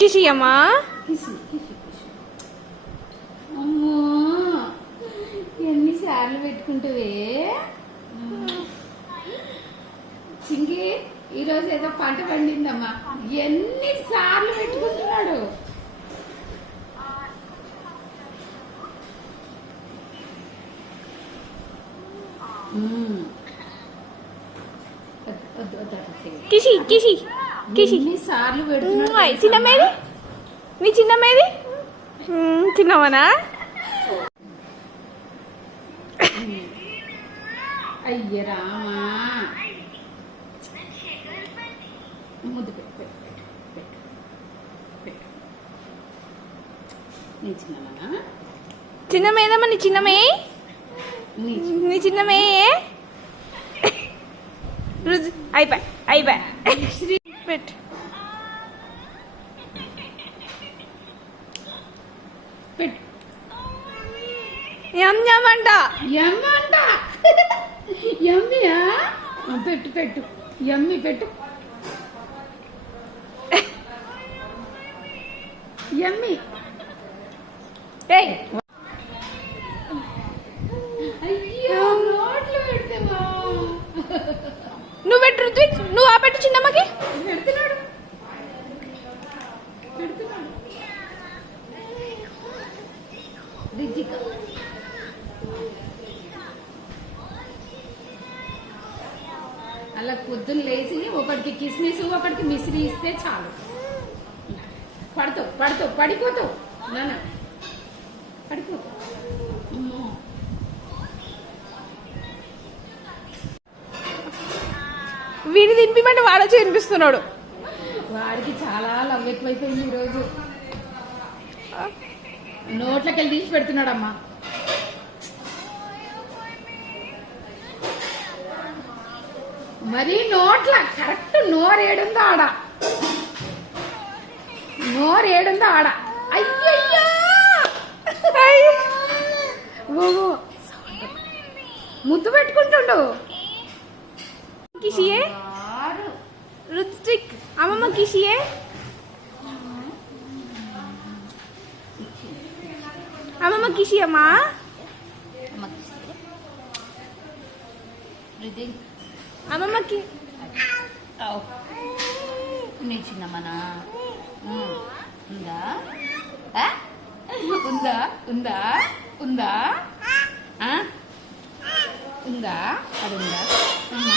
కిసి అమ్మా. అమ్మో ఎన్నిసార్లు పెట్టుకుంటావే చింగి. ఈరోజు ఏదో పంట పండిందమ్మా. ఎన్నిసార్లు పెట్టుకుంటున్నాడు. కిసి కిసి కిసి. ఎన్నిసార్లు పెడుతున్నాడు. చిన్నమ్మేది నీ చిన్నమ్మేది. చిన్నమ్మనా. అయ్య రామా. ముద్దు పెట్టు పెట్టు పెట్టు పెట్టు. నీ చిన్నమ్మనా. చిన్నమేదమ్మా నీ చిన్నమే. నీ చిన్నమే. అయిపోయి అయిపోయి పెట్టు. పెట్టు. యమ్మంట యమ్మంట. యమ్మియా. పెట్టు పెట్టు. యమ్మి పెట్టు. యమ్మి. అయ్యో నోట్లో పెడతావా. నువ్వు పెట్టు రుత్విక్. నువ్వు ఆ పెట్టు చిన్నమ్మకి. పెడుతున్నాడు పెడుతున్నాడు. రిజిక అలా పొద్దున్న లేచి ఒకటికి కిస్మిస్ ఒకటికి మిశ్రీ ఇస్తే చాలు. పడతావు పడతావు పడిపోతావు. నాన్న పడిపోతావు. వీడిని తినిపిమంటే వాడొచ్చి వినిపిస్తున్నాడు. వాడికి చాలా లవ్ ఎక్కువైపోయింది ఈరోజు. నోట్లకి వెళ్ళి తీసి పెడుతున్నాడమ్మా. మరి నోట్ల కరెక్ట్ నోరేడుందో ఆడ. నోరేడుందో ఆడ. అయ్యయ్యో ముద్దు పెట్టుకుంటుండు. కిసియే రుత్విక్. అమ్మమ్మ కిసియే. అమ్మమ్మ కిసి అమ్మా. అమ్మమ్మకి నీ చిన్నమ్మనా. ఉందా ఉందా ఉందా ఉందా ఉందా అది ఉందా ఉందా.